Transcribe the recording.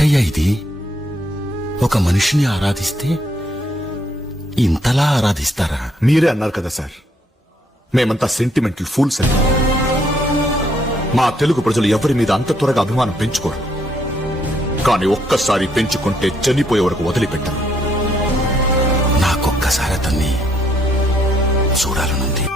ఏంటయ్యా ఇది? ఒక మనిషిని ఆరాధిస్తే ఇంతలా ఆరాధిస్తారా? మీరే అన్నారు కదా సార్, మేమంతా సెంటిమెంటల్ ఫూల్స్ అని. మా తెలుగు ప్రజలు ఎవరి మీద అంత త్వరగా అభిమానం పెంచుకోరు. కానీ ఒక్కసారి పెంచుకుంటే చనిపోయే వరకు వదిలిపెట్టరు. నాకొక్కసారి అతన్ని చూడాలనుంది.